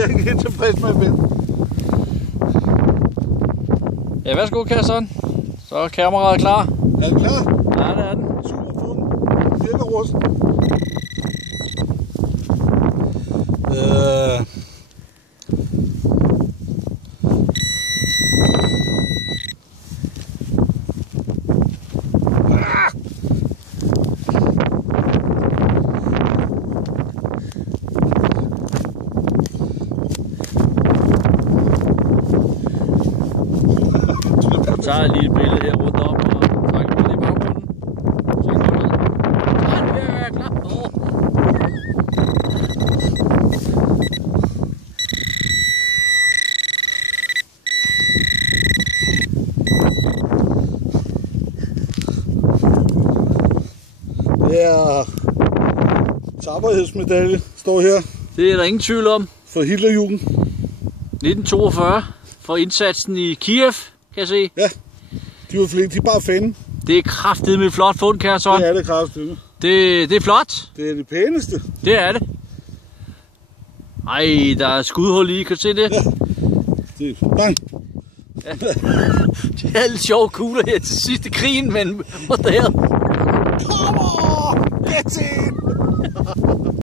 jeg ikke helt tilfreds med, Ben. Ja, værsgo, Kasson. Så er kameraet klar. Er den klar? Ja, det er den. Super fund. Virker rusten. Så tager jeg et lille billede her rundt om og trækker på det i baggrunden. Så går det. Så er det ved at være klar. Det er tapperhedsmedalje, står her. Det er der ingen tvivl om. For Hitlerjugend. 1942 for indsatsen i Kiev, kan jeg se. Ja, de var flinke. De er bare fanden. Det er kraftedeme et flot fund, Kasson. Det er det kraftedeme. Det er flot. Det er det pæneste. Det er det. Ej, der er skudhul i, kan du se det? Ja. Det er bang. Ja. Det er lidt sjove kugler her til sidste krigen, men hvor der. Kommer! Get in!